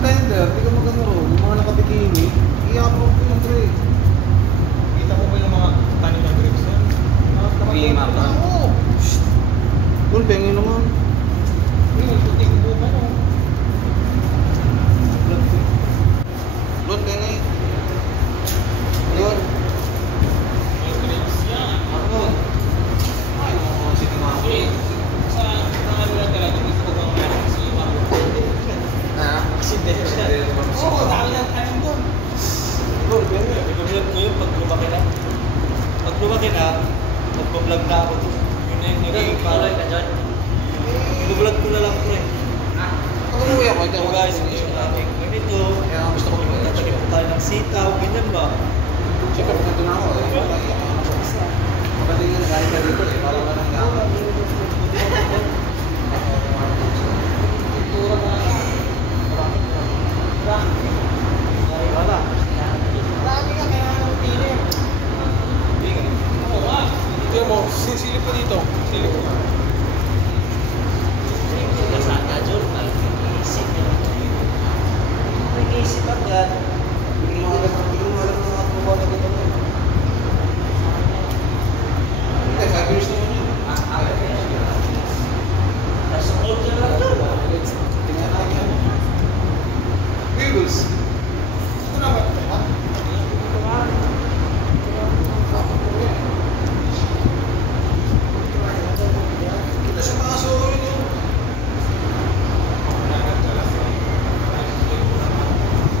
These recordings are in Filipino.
tender, hindi ka magano ron. Yung mga nakabikini, i-upload ko yung pre. Kita mo ba yung mga tanim ng grapes nun? Hindi mapa. Oo. Doon, pengen naman. Yung puting buka no? Doon, pengen. Doon. Yung grapes yan. Ako. Ay, mga sige mga. Sa ano lang talaga, gusto ko bang meron si Marco. Accidental. Oo, dami ng tanim doon. Doon, pengen. Binublog ko yun pag lumaki na. Pag lumaki na, magpa-vlog na ako doon. Yun na yung naging parang ka dyan. Binublog ko na lang ko eh. Ako na uwi ako. So guys, ngayon natin ganito. Kaya gusto ko Tatanim tayo ng sitaw, ganyan ba? siyempre, punto na ako eh. Magaling nga galing ka dito eh. Parang ka nang yaman. Kultura na lang. Wala. Marami ka kaya ng pili. Oo nga. Tignan mo, silip ko dito. Silip ko. Nasaan John? Nag-iisip ka lang. Nag-iisip agad. Hindi mo alam na ako na dito. Hindi, 5 years naman yun. Nasa all ka lang doon. Tingnan natin. Wheels. Ito na ba? Kita sa mga solo yun.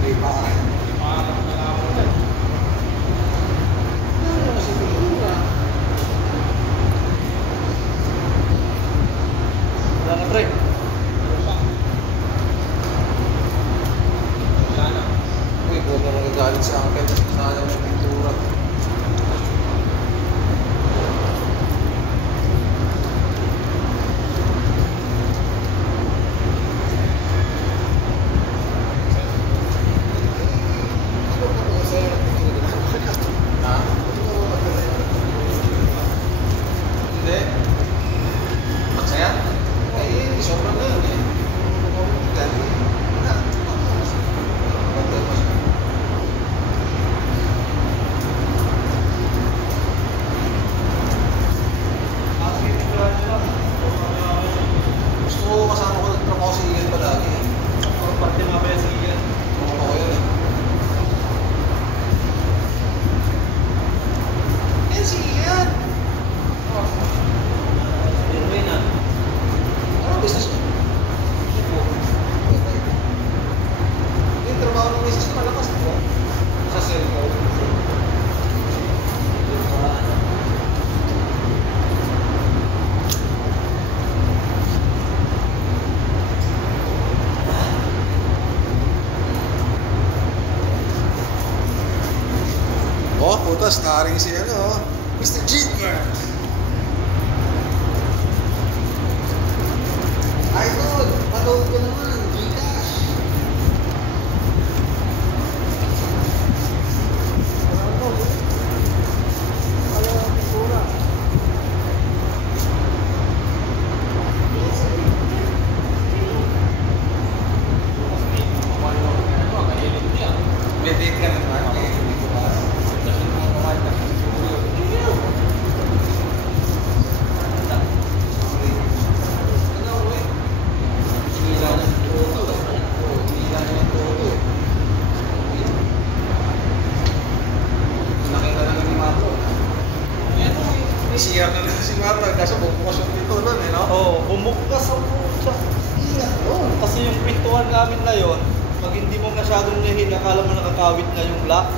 Hindi pa. Wala na pre. Uy, buka magagalit sa akin. Sana may pintura. Ha? Hindi. Magsaya? Eh, sobrang na yun eh. Dali. Gusto ko kasama ko nagtrabaho si Ian palagi eh. Parte mga ba sa iyan? Ano ko yun eh. Yan si Ian! Irwin na. Ano business mo? Yung trabaho ng business ko malakas po. Sa cellphone. Oh, puta, starring si ano, Mr. Jeetmer. Ay, good. Manood ko naman. Gcash. May date ka naman. Hindi ko ba? CR na lang si Marta, kaso bubukas yung dito nun eh, no? Oo, bumukas ang puta. Kasi yung pintuan namin na yon, pag hindi mo masyadong nahil, akala mo nakakawit na yung lock,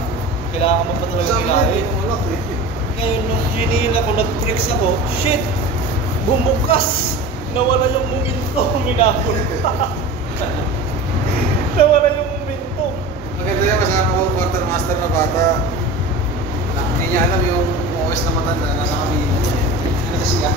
kailangan mo pa talaga Sabi na, kinain. hindi mo malak eh. Ngayon, nung hinihila ko, nag-tricks ako, shit! Bumukas! Nawala yung muminto, minahon. Nawala yung muminto. Maganda yung kasama ko, quartermaster na bata. Hindi niya alam yung OS na matanda, nasa kabina niya. Ano kasi siya?